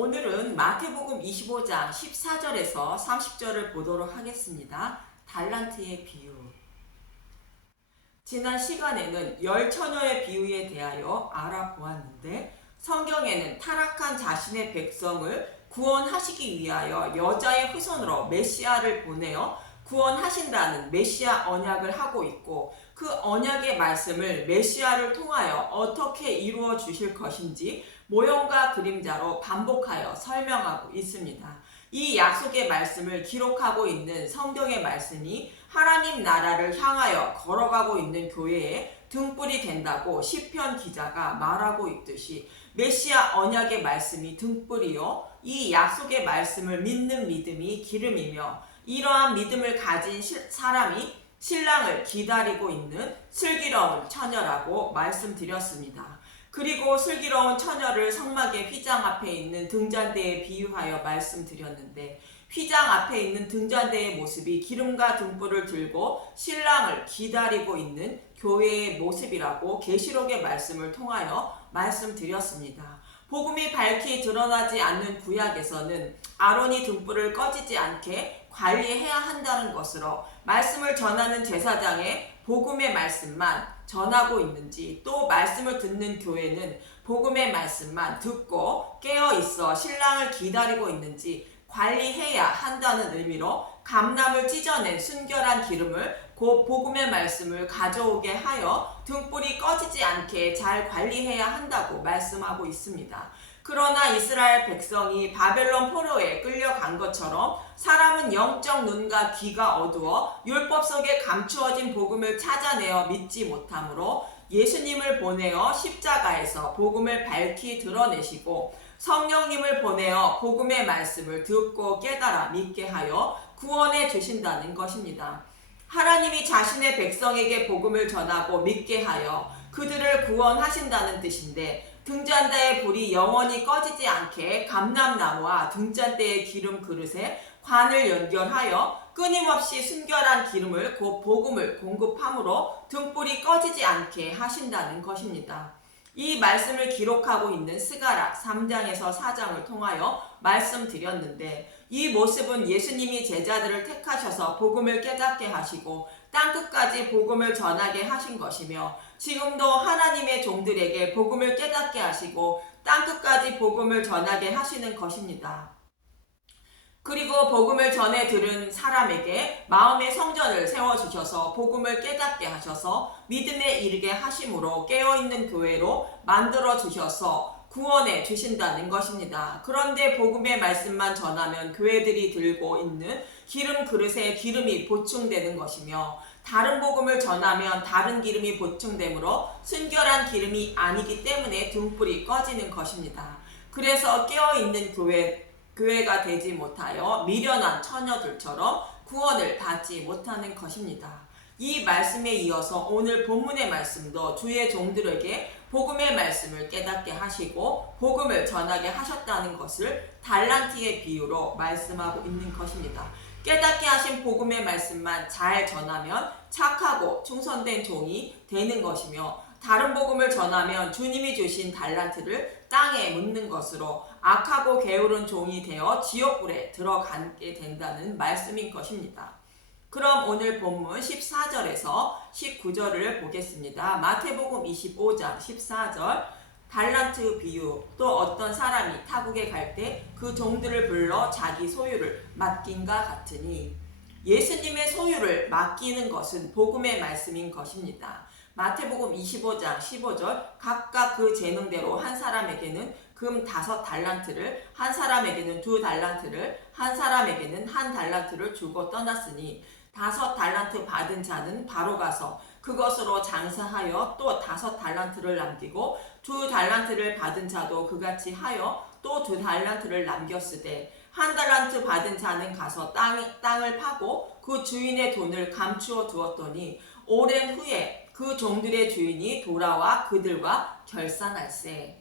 오늘은 마태복음 25장 14절에서 30절을 보도록 하겠습니다. 달란트의 비유. 지난 시간에는 열 처녀의 비유에 대하여 알아보았는데, 성경에는 타락한 자신의 백성을 구원하시기 위하여 여자의 후손으로 메시아를 보내어 구원하신다는 메시아 언약을 하고 있고, 그 언약의 말씀을 메시아를 통하여 어떻게 이루어 주실 것인지 모형과 그림자로 반복하여 설명하고 있습니다. 이 약속의 말씀을 기록하고 있는 성경의 말씀이 하나님 나라를 향하여 걸어가고 있는 교회에 등불이 된다고 시편 기자가 말하고 있듯이, 메시아 언약의 말씀이 등불이요, 이 약속의 말씀을 믿는 믿음이 기름이며, 이러한 믿음을 가진 사람이 신랑을 기다리고 있는 슬기로운 처녀라고 말씀드렸습니다. 그리고 슬기로운 처녀를 성막의 휘장 앞에 있는 등잔대에 비유하여 말씀드렸는데, 휘장 앞에 있는 등잔대의 모습이 기름과 등불을 들고 신랑을 기다리고 있는 교회의 모습이라고 계시록의 말씀을 통하여 말씀드렸습니다. 복음이 밝히 드러나지 않는 구약에서는 아론이 등불을 꺼지지 않게 관리해야 한다는 것으로, 말씀을 전하는 제사장의 복음의 말씀만 전하고 있는지, 또 말씀을 듣는 교회는 복음의 말씀만 듣고 깨어있어 신랑을 기다리고 있는지 관리해야 한다는 의미로, 감람을 찢어낸 순결한 기름을 곧 복음의 말씀을 가져오게 하여 등불이 꺼지지 않게 잘 관리해야 한다고 말씀하고 있습니다. 그러나 이스라엘 백성이 바벨론 포로에 끌려간 것처럼 사람은 영적 눈과 귀가 어두워 율법 속에 감추어진 복음을 찾아내어 믿지 못하므로, 예수님을 보내어 십자가에서 복음을 밝히 드러내시고 성령님을 보내어 복음의 말씀을 듣고 깨달아 믿게 하여 구원해 주신다는 것입니다. 하나님이 자신의 백성에게 복음을 전하고 믿게 하여 그들을 구원하신다는 뜻인데, 등잔대의 불이 영원히 꺼지지 않게 감람나무와 등잔대의 기름 그릇에 관을 연결하여 끊임없이 순결한 기름을 곧 복음을 공급함으로 등불이 꺼지지 않게 하신다는 것입니다. 이 말씀을 기록하고 있는 스가랴 3장에서 4장을 통하여 말씀드렸는데, 이 모습은 예수님이 제자들을 택하셔서 복음을 깨닫게 하시고 땅끝까지 복음을 전하게 하신 것이며, 지금도 하나님의 종들에게 복음을 깨닫게 하시고 땅끝까지 복음을 전하게 하시는 것입니다. 그리고 복음을 전해 들은 사람에게 마음의 성전을 세워주셔서 복음을 깨닫게 하셔서 믿음에 이르게 하심으로 깨어있는 교회로 만들어 주셔서 구원해 주신다는 것입니다. 그런데 복음의 말씀만 전하면 교회들이 들고 있는 기름 그릇에 기름이 보충되는 것이며, 다른 복음을 전하면 다른 기름이 보충되므로 순결한 기름이 아니기 때문에 등불이 꺼지는 것입니다. 그래서 깨어있는 교회가 되지 못하여 미련한 처녀들처럼 구원을 받지 못하는 것입니다. 이 말씀에 이어서 오늘 본문의 말씀도 주의 종들에게 복음의 말씀을 깨닫게 하시고 복음을 전하게 하셨다는 것을 달란트의 비유로 말씀하고 있는 것입니다. 깨닫게 하신 복음의 말씀만 잘 전하면 착하고 충성된 종이 되는 것이며, 다른 복음을 전하면 주님이 주신 달란트를 땅에 묻는 것으로 악하고 게으른 종이 되어 지옥불에 들어가게 된다는 말씀인 것입니다. 그럼 오늘 본문 14절에서 19절을 보겠습니다. 마태복음 25장 14절, 달란트 비유. 또 어떤 사람이 타국에 갈 때 그 종들을 불러 자기 소유를 맡긴과 같으니, 예수님의 소유를 맡기는 것은 복음의 말씀인 것입니다. 마태복음 25장 15절, 각각 그 재능대로 한 사람에게는 금 5달란트를, 한 사람에게는 2달란트를, 한 사람에게는 1달란트를 주고 떠났으니, 5달란트 받은 자는 바로 가서 그것으로 장사하여 또 5달란트를 남기고, 2달란트를 받은 자도 그같이 하여 또 2달란트를 남겼으되, 1달란트 받은 자는 가서 땅을 파고 그 주인의 돈을 감추어 두었더니, 오랜 후에 그 종들의 주인이 돌아와 그들과 결산할세.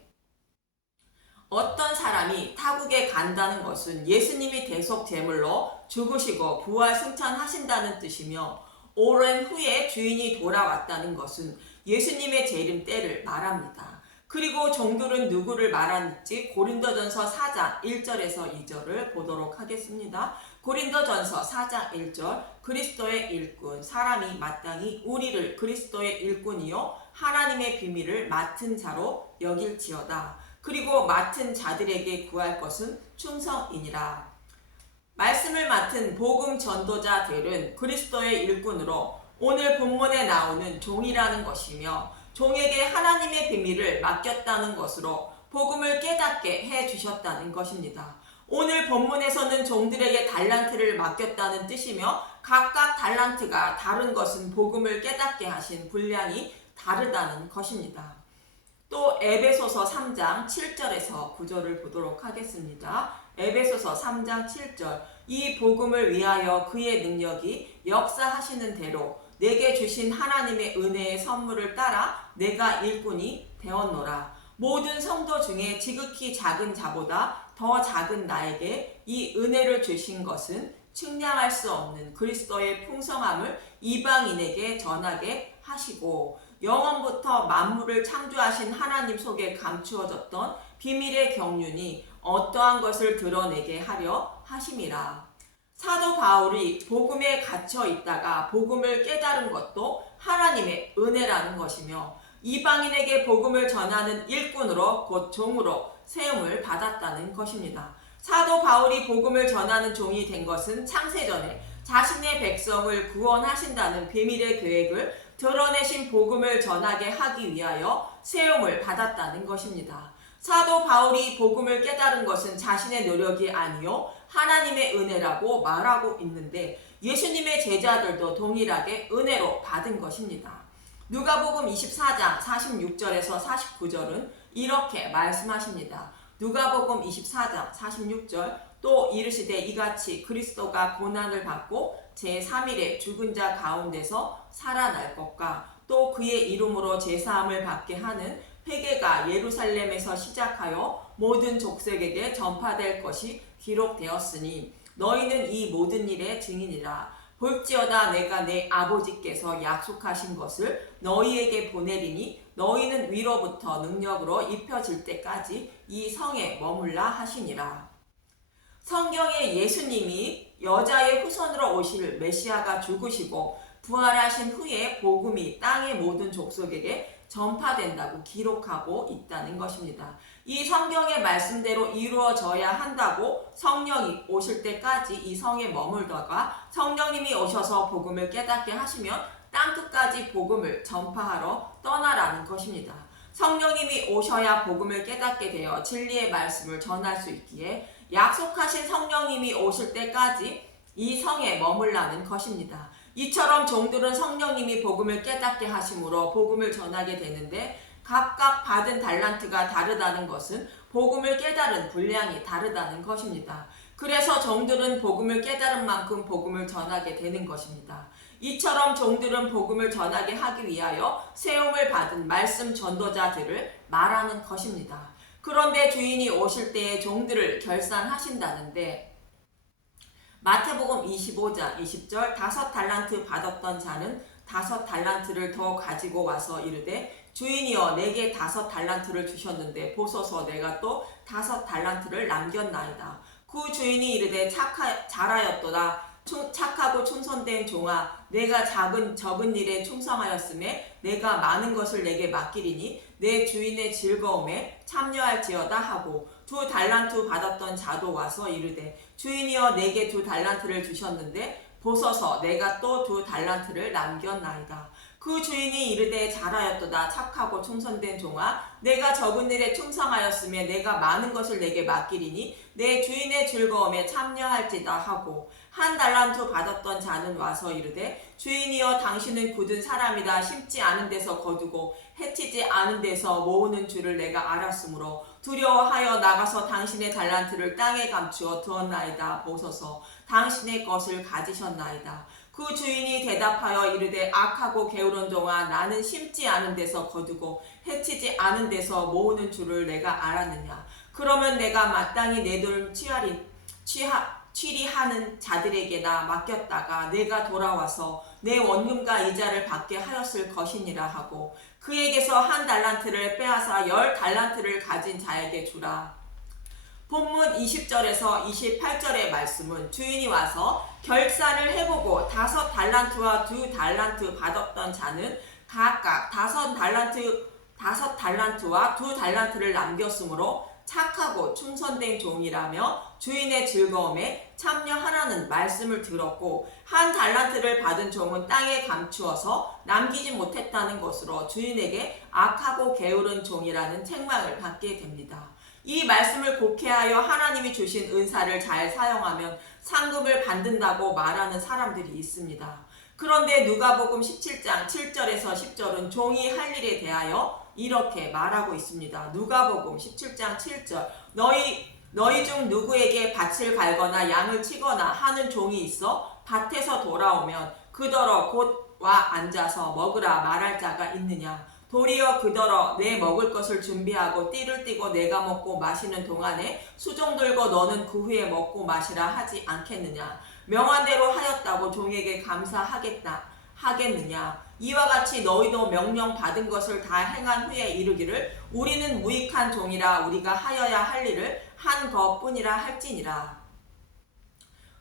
어떤 사람이 타국에 간다는 것은 예수님이 대속 제물로 죽으시고 부활 승천하신다는 뜻이며, 오랜 후에 주인이 돌아왔다는 것은 예수님의 재림 때를 말합니다. 그리고 종들은 누구를 말하는지 고린도전서 4장 1절에서 2절을 보도록 하겠습니다. 고린도전서 4장 1절 그리스도의 일꾼 사람이 마땅히 우리를 그리스도의 일꾼이요 하나님의 비밀을 맡은 자로 여길지어다. 그리고 맡은 자들에게 구할 것은 충성이니라. 말씀을 맡은 복음 전도자들은 그리스도의 일꾼으로 오늘 본문에 나오는 종이라는 것이며 종에게 하나님의 비밀을 맡겼다는 것으로 복음을 깨닫게 해주셨다는 것입니다. 오늘 본문에서는 종들에게 달란트를 맡겼다는 뜻이며 각각 달란트가 다른 것은 복음을 깨닫게 하신 분량이 다르다는 것입니다. 또 에베소서 3장 7절에서 9절을 보도록 하겠습니다. 에베소서 3장 7절 이 복음을 위하여 그의 능력이 역사하시는 대로 내게 주신 하나님의 은혜의 선물을 따라 내가 일꾼이 되었노라. 모든 성도 중에 지극히 작은 자보다 더 작은 나에게 이 은혜를 주신 것은 측량할 수 없는 그리스도의 풍성함을 이방인에게 전하게 하시고 영원부터 만물을 창조하신 하나님 속에 감추어졌던 비밀의 경륜이 어떠한 것을 드러내게 하려 하심이라. 사도 바울이 복음에 갇혀 있다가 복음을 깨달은 것도 하나님의 은혜라는 것이며 이방인에게 복음을 전하는 일꾼으로 곧 종으로 세움을 받았다는 것입니다. 사도 바울이 복음을 전하는 종이 된 것은 창세전에 자신의 백성을 구원하신다는 비밀의 계획을 드러내신 복음을 전하게 하기 위하여 세움을 받았다는 것입니다. 사도 바울이 복음을 깨달은 것은 자신의 노력이 아니요 하나님의 은혜라고 말하고 있는데 예수님의 제자들도 동일하게 은혜로 받은 것입니다. 누가복음 24장 46절에서 49절은 이렇게 말씀하십니다. 누가복음 24장 46절 또 이르시되 이같이 그리스도가 고난을 받고 제3일에 죽은 자 가운데서 살아날 것과 또 그의 이름으로 제사함을 받게 하는 회개가 예루살렘에서 시작하여 모든 족속에게 전파될 것이 기록되었으니 너희는 이 모든 일의 증인이라. 볼지어다 내가 내 아버지께서 약속하신 것을 너희에게 보내리니 너희는 위로부터 능력으로 입혀질 때까지 이 성에 머물라 하시니라. 성경에 예수님이 여자의 후손으로 오실 메시아가 죽으시고 부활하신 후에 복음이 땅의 모든 족속에게 전파된다고 기록하고 있다는 것입니다. 이 성경의 말씀대로 이루어져야 한다고 성령이 오실 때까지 이 성에 머물다가 성령님이 오셔서 복음을 깨닫게 하시면 땅끝까지 복음을 전파하러 떠나라는 것입니다. 성령님이 오셔야 복음을 깨닫게 되어 진리의 말씀을 전할 수 있기에 약속하신 성령님이 오실 때까지 이 성에 머물라는 것입니다. 이처럼 종들은 성령님이 복음을 깨닫게 하심으로 복음을 전하게 되는데 각각 받은 달란트가 다르다는 것은 복음을 깨달은 분량이 다르다는 것입니다. 그래서 종들은 복음을 깨달은 만큼 복음을 전하게 되는 것입니다. 이처럼 종들은 복음을 전하게 하기 위하여 세움을 받은 말씀 전도자들을 말하는 것입니다. 그런데 주인이 오실 때에 종들을 결산하신다는데 마태복음 25장 20절 5달란트 받았던 자는 5달란트를 더 가지고 와서 이르되 주인이여 내게 5달란트를 주셨는데 보소서 내가 또 5달란트를 남겼나이다. 그 주인이 이르되 잘하였도다. 착하고 충성된 종아 내가 적은 일에 충성하였음에 내가 많은 것을 내게 맡기리니 내 주인의 즐거움에 참여할지어다 하고 2달란트 받았던 자도 와서 이르되 주인이여 내게 2달란트를 주셨는데 보소서 내가 또 2달란트를 남겼나이다. 그 주인이 이르되 잘하였도다. 착하고 충성된 종아 내가 적은 일에 충성하였으며 내가 많은 것을 내게 맡기리니 내 주인의 즐거움에 참여할지다 하고 1달란트 받았던 자는 와서 이르되 주인이여 당신은 굳은 사람이다. 심지 않은 데서 거두고 해치지 않은 데서 모으는 줄을 내가 알았으므로 두려워하여 나가서 당신의 달란트를 땅에 감추어 두었나이다. 보소서 당신의 것을 가지셨나이다. 그 주인이 대답하여 이르되 악하고 게으른 종아 나는 심지 않은 데서 거두고 해치지 않은 데서 모으는 줄을 내가 알았느냐. 그러면 내가 마땅히 내 돈을 취리하는 자들에게나 맡겼다가 내가 돌아와서 내 원금과 이자를 받게 하였을 것이니라 하고 그에게서 한 달란트를 빼앗아 10달란트를 가진 자에게 주라. 본문 20절에서 28절의 말씀은 주인이 와서 결산을 해보고 5달란트와 2달란트 받았던 자는 각각 5달란트와 2달란트를 남겼으므로 착하고 충성된 종이라며 주인의 즐거움에 참여하라는 말씀을 들었고, 한 달란트를 받은 종은 땅에 감추어서 남기지 못했다는 것으로 주인에게 악하고 게으른 종이라는 책망을 받게 됩니다. 이 말씀을 곡해하여 하나님이 주신 은사를 잘 사용하면 상급을 받는다고 말하는 사람들이 있습니다. 그런데 누가복음 17장 7절에서 10절은 종이 할 일에 대하여 이렇게 말하고 있습니다. 누가복음 17장 7절, 너희 중 누구에게 밭을 갈거나 양을 치거나 하는 종이 있어 밭에서 돌아오면 그더러 곧 와 앉아서 먹으라 말할 자가 있느냐? 도리어 그더러 내 먹을 것을 준비하고 띠를 띠고 내가 먹고 마시는 동안에 수종 들고 너는 그 후에 먹고 마시라 하지 않겠느냐? 명한 대로 하였다고 종에게 하겠느냐? 이와 같이 너희도 명령 받은 것을 다 행한 후에 이르기를 우리는 무익한 종이라 우리가 하여야 할 일을 한 것뿐이라 할지니라.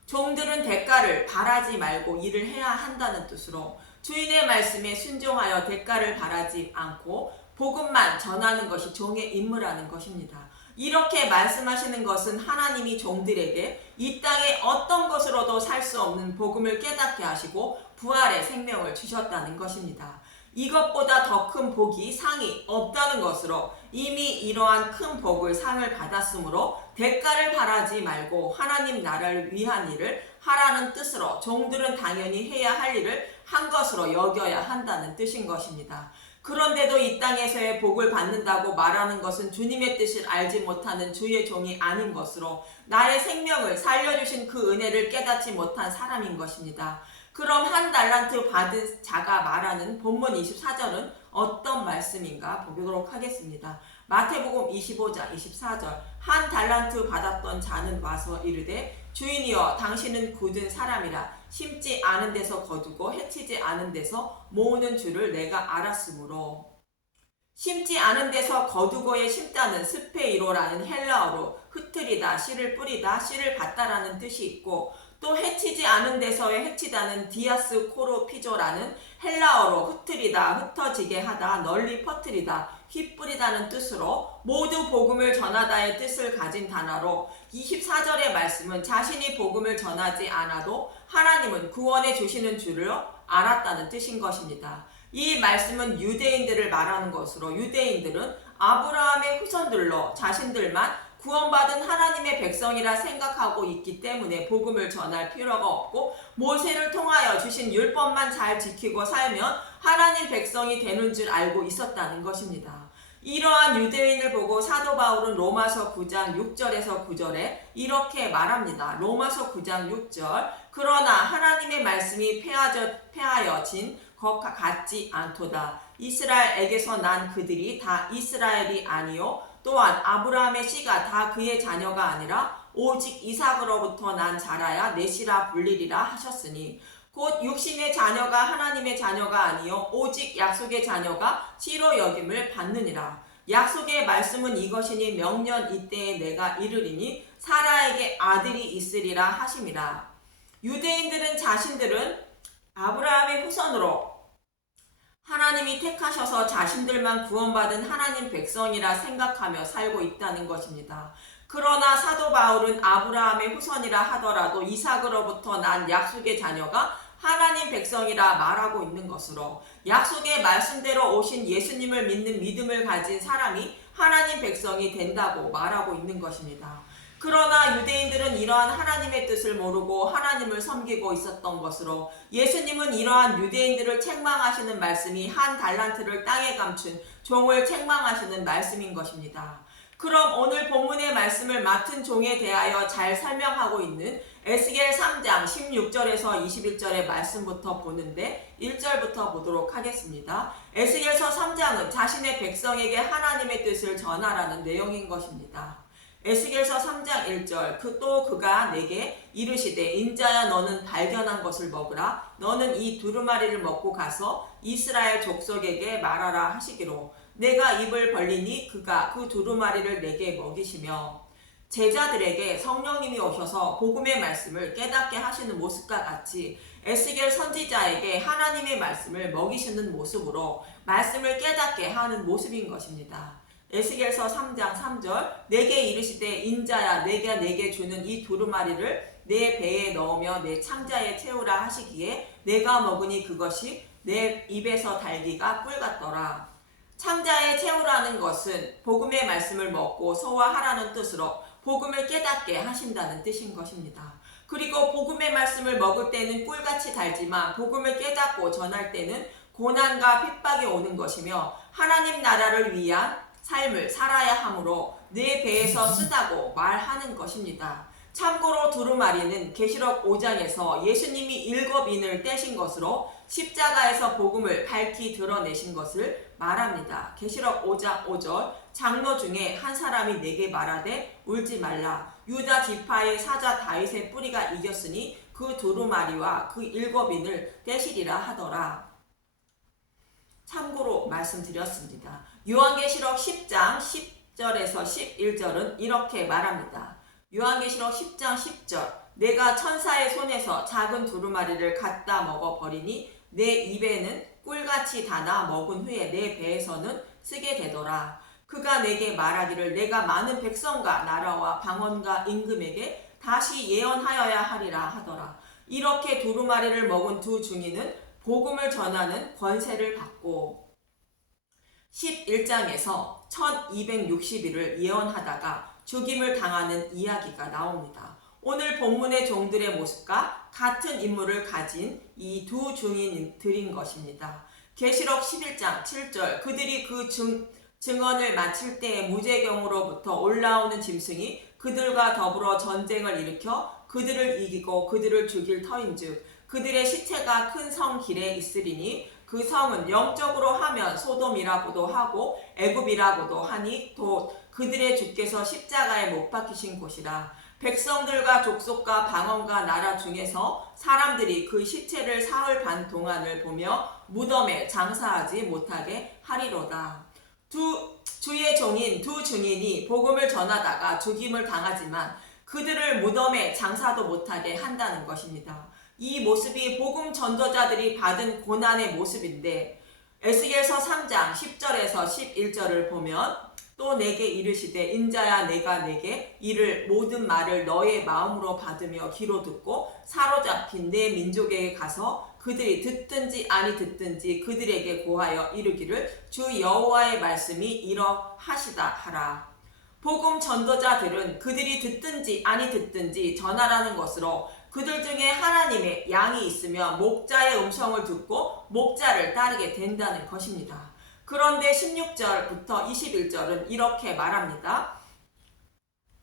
종들은 대가를 바라지 말고 일을 해야 한다는 뜻으로 주인의 말씀에 순종하여 대가를 바라지 않고 복음만 전하는 것이 종의 임무라는 것입니다. 이렇게 말씀하시는 것은 하나님이 종들에게 이 땅에 어떤 것으로도 살 수 없는 복음을 깨닫게 하시고 부활의 생명을 주셨다는 것입니다. 이것보다 더 큰 복이 상이 없다는 것으로 이미 이러한 큰 복을 상을 받았으므로 대가를 바라지 말고 하나님 나라를 위한 일을 하라는 뜻으로 종들은 당연히 해야 할 일을 한 것으로 여겨야 한다는 뜻인 것입니다. 그런데도 이 땅에서의 복을 받는다고 말하는 것은 주님의 뜻을 알지 못하는 주의 종이 아닌 것으로 나의 생명을 살려주신 그 은혜를 깨닫지 못한 사람인 것입니다. 그럼 한 달란트 받은 자가 말하는 본문 24절은 어떤 말씀인가 보도록 하겠습니다. 마태복음 25장 24절, 한 달란트 받았던 자는 와서 이르되 주인이여 당신은 굳은 사람이라 심지 않은 데서 거두고 해치지 않은 데서 모으는 줄을 내가 알았으므로, 심지 않은 데서 거두고에 심다는 스페이로라는 헬라어로 흩트리다, 씨를 뿌리다, 씨를 받다라는 뜻이 있고, 또 해치지 않은 데서의 해치다는 디아스 코로피조라는 헬라어로 흩트리다, 흩어지게 하다, 널리 퍼뜨리다, 휘뿌리다는 뜻으로 모두 복음을 전하다의 뜻을 가진 단어로 24절의 말씀은 자신이 복음을 전하지 않아도 하나님은 구원해 주시는 줄을 알았다는 뜻인 것입니다. 이 말씀은 유대인들을 말하는 것으로 유대인들은 아브라함의 후손들로 자신들만 구원받은 하나님의 백성이라 생각하고 있기 때문에 복음을 전할 필요가 없고 모세를 통하여 주신 율법만 잘 지키고 살면 하나님 백성이 되는 줄 알고 있었다는 것입니다. 이러한 유대인을 보고 사도 바울은 로마서 9장 6절에서 9절에 이렇게 말합니다. 로마서 9장 6절, 그러나 하나님의 말씀이 폐하여진 것과 같지 않도다. 이스라엘에게서 난 그들이 다 이스라엘이 아니요 또한 아브라함의 씨가 다 그의 자녀가 아니라 오직 이삭으로부터 난 자라야 내 씨라 불리리라 하셨으니, 곧 육신의 자녀가 하나님의 자녀가 아니요 오직 약속의 자녀가 씨로 여김을 받느니라. 약속의 말씀은 이것이니 명년 이때에 내가 이르리니 사라에게 아들이 있으리라 하심이라. 유대인들은 자신들은 아브라함의 후손으로 하나님이 택하셔서 자신들만 구원받은 하나님 백성이라 생각하며 살고 있다는 것입니다. 그러나 사도 바울은 아브라함의 후손이라 하더라도 이삭으로부터 난 약속의 자녀가 하나님 백성이라 말하고 있는 것으로 약속의 말씀대로 오신 예수님을 믿는 믿음을 가진 사람이 하나님 백성이 된다고 말하고 있는 것입니다. 그러나 유대인들은 이러한 하나님의 뜻을 모르고 하나님을 섬기고 있었던 것으로 예수님은 이러한 유대인들을 책망하시는 말씀이 한 달란트를 땅에 감춘 종을 책망하시는 말씀인 것입니다. 그럼 오늘 본문의 말씀을 맡은 종에 대하여 잘 설명하고 있는 에스겔 3장 16절에서 21절의 말씀부터 보는데 1절부터 보도록 하겠습니다. 에스겔서 3장은 자신의 백성에게 하나님의 뜻을 전하라는 내용인 것입니다. 에스겔서 3장 1절, 그가 내게 이르시되 인자야 너는 발견한 것을 먹으라. 너는 이 두루마리를 먹고 가서 이스라엘 족속에게 말하라 하시기로 내가 입을 벌리니 그가 그 두루마리를 내게 먹이시며 제자들에게 성령님이 오셔서 복음의 말씀을 깨닫게 하시는 모습과 같이 에스겔 선지자에게 하나님의 말씀을 먹이시는 모습으로 말씀을 깨닫게 하는 모습인 것입니다. 에스겔서 3장 3절 내게 이르시되 인자야 내가 내게 주는 이 두루마리를 내 배에 넣으며 내 창자에 채우라 하시기에 내가 먹으니 그것이 내 입에서 달기가 꿀 같더라. 창자에 채우라는 것은 복음의 말씀을 먹고 소화하라는 뜻으로 복음을 깨닫게 하신다는 뜻인 것입니다. 그리고 복음의 말씀을 먹을 때는 꿀같이 달지만 복음을 깨닫고 전할 때는 고난과 핍박이 오는 것이며 하나님 나라를 위한 삶을 살아야 하므로 내 배에서 쓰다고 말하는 것입니다. 참고로 두루마리는 계시록 5장에서 예수님이 7인을 떼신 것으로 십자가에서 복음을 밝히 드러내신 것을 말합니다. 계시록 5장 5절 장로 중에 한 사람이 내게 말하되 울지 말라. 유다 지파의 사자 다윗의 뿌리가 이겼으니 그 두루마리와 그 7인을 떼시리라 하더라. 참고로 말씀드렸습니다. 요한계시록 10장 10절에서 11절은 이렇게 말합니다. 요한계시록 10장 10절 내가 천사의 손에서 작은 두루마리를 갖다 먹어버리니 내 입에는 꿀같이 다나 먹은 후에 내 배에서는 쓰게 되더라. 그가 내게 말하기를 내가 많은 백성과 나라와 방언과 임금에게 다시 예언하여야 하리라 하더라. 이렇게 두루마리를 먹은 두 증인은 복음을 전하는 권세를 받고 11장에서 1260일을 예언하다가 죽임을 당하는 이야기가 나옵니다. 오늘 본문의 종들의 모습과 같은 인물을 가진 이 두 증인들인 것입니다. 계시록 11장 7절 그들이 그 증언을 마칠 때에 무제경으로부터 올라오는 짐승이 그들과 더불어 전쟁을 일으켜 그들을 이기고 그들을 죽일 터인즉 그들의 시체가 큰 성 길에 있으리니 그 성은 영적으로 하면 소돔이라고도 하고 애굽이라고도 하니 또 그들의 주께서 십자가에 못 박히신 곳이라. 백성들과 족속과 방언과 나라 중에서 사람들이 그 시체를 사흘 반 동안을 보며 무덤에 장사하지 못하게 하리로다. 주의 종인 두 증인이 복음을 전하다가 죽임을 당하지만 그들을 무덤에 장사도 못하게 한다는 것입니다. 이 모습이 복음 전도자들이 받은 고난의 모습인데 에스겔서 3장 10절에서 11절을 보면 또 내게 이르시되 인자야 내가 내게 이를 모든 말을 너의 마음으로 받으며 귀로 듣고 사로잡힌 내 민족에게 가서 그들이 듣든지 아니 듣든지 그들에게 고하여 이르기를 주 여호와의 말씀이 이러하시다 하라. 복음 전도자들은 그들이 듣든지 아니 듣든지 전하라는 것으로 그들 중에 하나님의 양이 있으면 목자의 음성을 듣고 목자를 따르게 된다는 것입니다. 그런데 16절부터 21절은 이렇게 말합니다.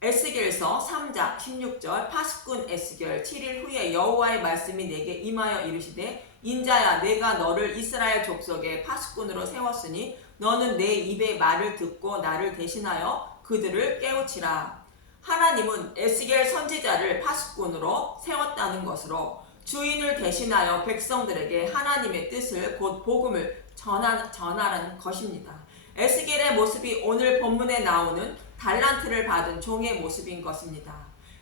에스겔서 3장 16절 파수꾼 에스겔 7일 후에 여호와의 말씀이 내게 임하여 이르시되 인자야 내가 너를 이스라엘 족속의 파수꾼으로 세웠으니 너는 내 입의 말을 듣고 나를 대신하여 그들을 깨우치라. 하나님은 에스겔 선지자를 파수꾼으로 세웠다는 것으로 주인을 대신하여 백성들에게 하나님의 뜻을 곧 복음을 전하라는 것입니다. 에스겔의 모습이 오늘 본문에 나오는 달란트를 받은 종의 모습인 것입니다.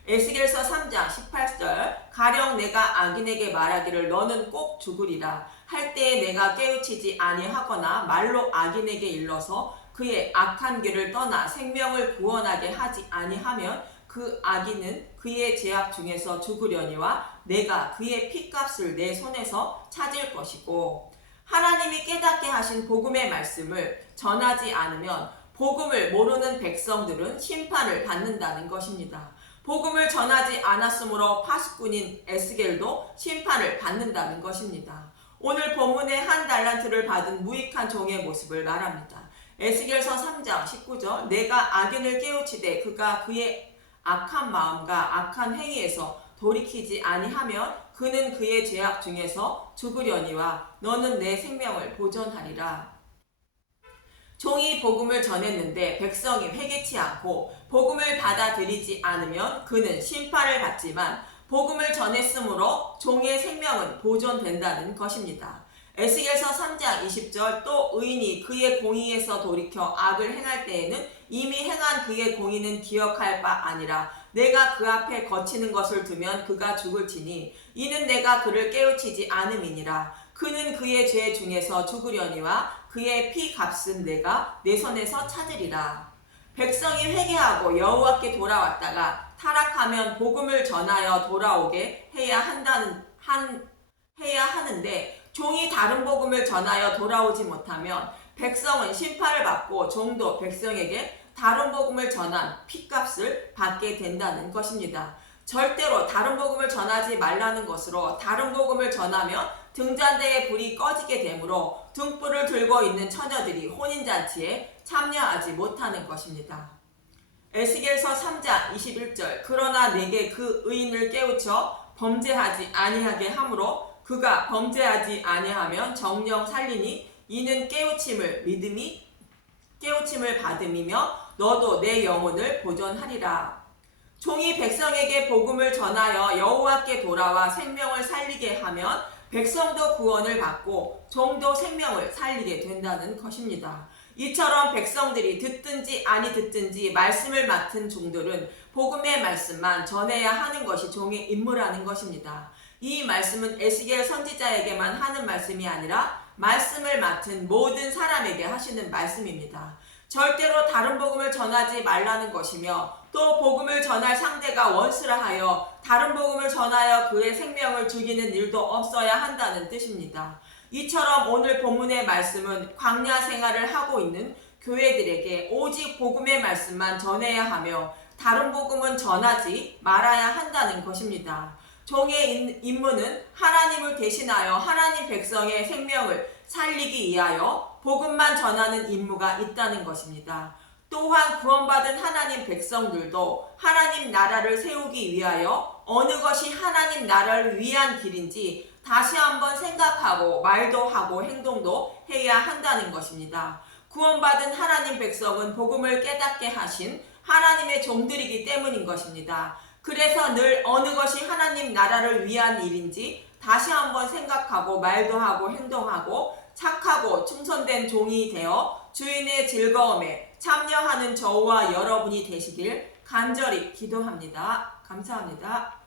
에스겔서 3장 18절 가령 내가 악인에게 말하기를 너는 꼭 죽으리라 할 때에 내가 깨우치지 아니하거나 말로 악인에게 일러서 그의 악한 길을 떠나 생명을 구원하게 하지 아니하면 그 악인은 그의 죄악 중에서 죽으려니와 내가 그의 피값을 내 손에서 찾을 것이고 하나님이 깨닫게 하신 복음의 말씀을 전하지 않으면 복음을 모르는 백성들은 심판을 받는다는 것입니다. 복음을 전하지 않았으므로 파수꾼인 에스겔도 심판을 받는다는 것입니다. 오늘 본문의 한 달란트를 받은 무익한 종의 모습을 말합니다. 에스겔서 3장 19절 내가 악인을 깨우치되 그가 그의 악한 마음과 악한 행위에서 돌이키지 아니하면 그는 그의 죄악 중에서 죽으려니와 너는 내 생명을 보존하리라. 종이 복음을 전했는데 백성이 회개치 않고 복음을 받아들이지 않으면 그는 심판을 받지만 복음을 전했으므로 종의 생명은 보존된다는 것입니다. 에스겔서 3장 20절 또 의인이 그의 공의에서 돌이켜 악을 행할 때에는 이미 행한 그의 공의는 기억할 바 아니라 내가 그 앞에 거치는 것을 두면 그가 죽을지니 이는 내가 그를 깨우치지 않음이니라. 그는 그의 죄 중에서 죽으려니와 그의 피 값은 내가 내 손에서 찾으리라. 백성이 회개하고 여호와께 돌아왔다가 타락하면 복음을 전하여 돌아오게 해야 하는데 종이 다른 복음을 전하여 돌아오지 못하면 백성은 심판을 받고 종도 백성에게 다른 복음을 전한 핏값을 받게 된다는 것입니다. 절대로 다른 복음을 전하지 말라는 것으로 다른 복음을 전하면 등잔대의 불이 꺼지게 되므로 등불을 들고 있는 처녀들이 혼인잔치에 참여하지 못하는 것입니다. 에스겔서 3장 21절 그러나 내게 그 의인을 깨우쳐 범죄하지 아니하게 하므로 그가 범죄하지 아니하면 정령 살리니 이는 깨우침을 받음이며 너도 내 영혼을 보존하리라. 종이 백성에게 복음을 전하여 여호와께 돌아와 생명을 살리게 하면 백성도 구원을 받고 종도 생명을 살리게 된다는 것입니다. 이처럼 백성들이 듣든지 아니 듣든지 말씀을 맡은 종들은 복음의 말씀만 전해야 하는 것이 종의 임무라는 것입니다. 이 말씀은 에스겔 선지자에게만 하는 말씀이 아니라 말씀을 맡은 모든 사람에게 하시는 말씀입니다. 절대로 다른 복음을 전하지 말라는 것이며 또 복음을 전할 상대가 원수라 하여 다른 복음을 전하여 그의 생명을 죽이는 일도 없어야 한다는 뜻입니다. 이처럼 오늘 본문의 말씀은 광야 생활을 하고 있는 교회들에게 오직 복음의 말씀만 전해야 하며 다른 복음은 전하지 말아야 한다는 것입니다. 종의 임무는 하나님을 대신하여 하나님 백성의 생명을 살리기 위하여 복음만 전하는 임무가 있다는 것입니다. 또한 구원받은 하나님 백성들도 하나님 나라를 세우기 위하여 어느 것이 하나님 나라를 위한 길인지 다시 한번 생각하고 말도 하고 행동도 해야 한다는 것입니다. 구원받은 하나님 백성은 복음을 깨닫게 하신 하나님의 종들이기 때문인 것입니다. 그래서 늘 어느 것이 하나님 나라를 위한 일인지 다시 한번 생각하고 말도 하고 행동하고 착하고 충성된 종이 되어 주인의 즐거움에 참여하는 저와 여러분이 되시길 간절히 기도합니다. 감사합니다.